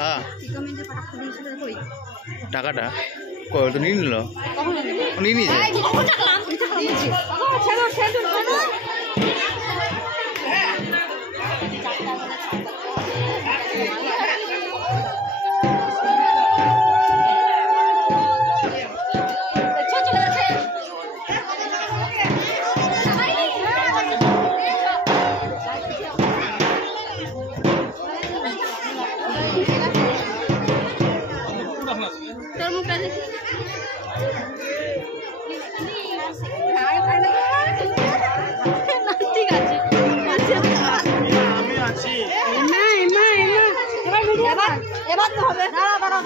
হ্যাঁ টাকাটা কত নিয়ে নিল নিয়ে নিয়েছে এবার তো হবে দাঁড়া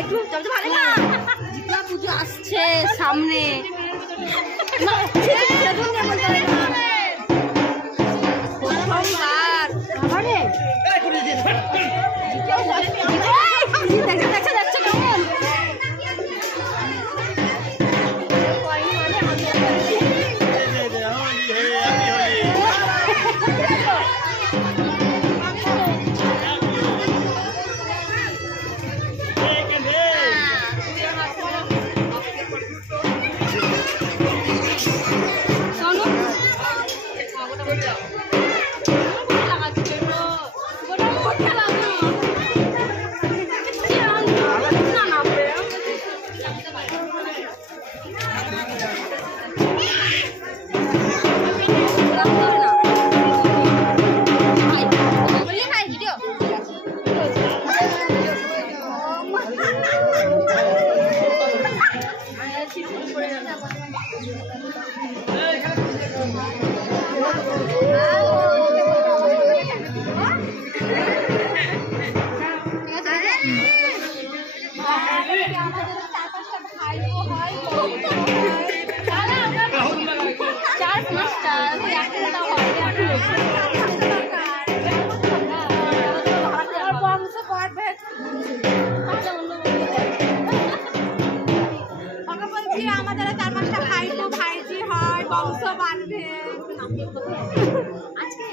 একটু ভালো না জিতলা পুজো আসছে সামনে আমাদের 4-5টা ভাইজি হয় বংশ বাঁধবে আজকে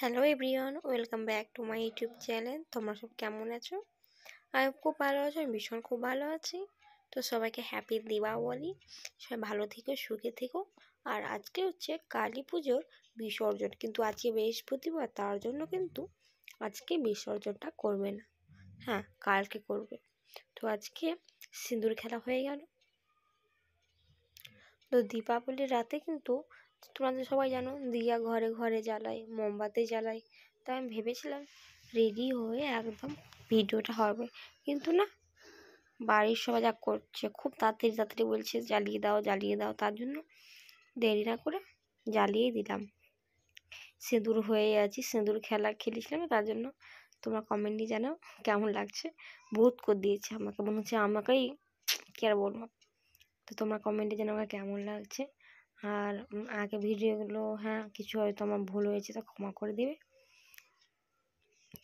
hello everyone, welcome back to my YouTube channel. তোমরা সব কেমন আছো? আমি খুব ভালো আছি, আমি ভীষণ খুব ভালো আছি। তো সবাইকে হ্যাপি দীপাবলি, সবাই ভালো থেকো, সুখে থেকো। আর আজকে হচ্ছে কালী পুজোর বিসর্জন, কিন্তু আজকে বৃহস্পতিবার, তার জন্য কিন্তু আজকে বিসর্জনটা করবে না, হ্যাঁ কালকে করবে। তো আজকে সিঁদুর খেলা হয়ে গেল। তো দীপাবলির রাতে কিন্তু তোমরা তো সবাই জানো দিয়া ঘরে ঘরে জ্বালাই, মোমবাতি জ্বালাই। তাই আমি ভেবেছিলাম রেডি হয়ে একদম ভিডিওটা হবে, কিন্তু না, বাড়ির সবাই যা করছে খুব তাড়াতাড়ি তাড়াতাড়ি বলছে জ্বালিয়ে দাও জ্বালিয়ে দাও, তার জন্য দেরি না করে জ্বালিয়েই দিলাম। সিঁদুর হয়ে আছি, সিঁদুর খেলা খেলেছিলাম, তার জন্য তোমরা কমেন্টে জানাও কেমন লাগছে। বহুত করে দিয়েছে আমাকে, মনে হচ্ছে আমাকেই কি আর বলবো। তো তোমরা কমেন্টে জানাও আমাকে কেমন লাগছে। আর আগে ভিডিওগুলো, হ্যাঁ কিছু হয়তো আমার ভুল হয়েছে, তা ক্ষমা করে দেবে।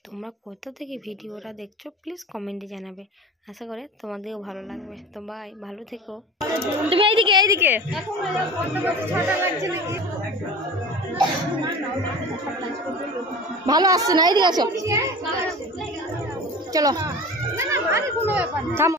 তো তোমরা কোথা থেকে ভিডিওটা দেখছো প্লিজ কমেন্টে জানাবে। আশা করে তোমাদেরও ভালো লাগবে। তো বাই, ভালো থেকো। তুমি এইদিকে এইদিকে ভালো আসছে না, এইদিকে আসো, চলো থামো।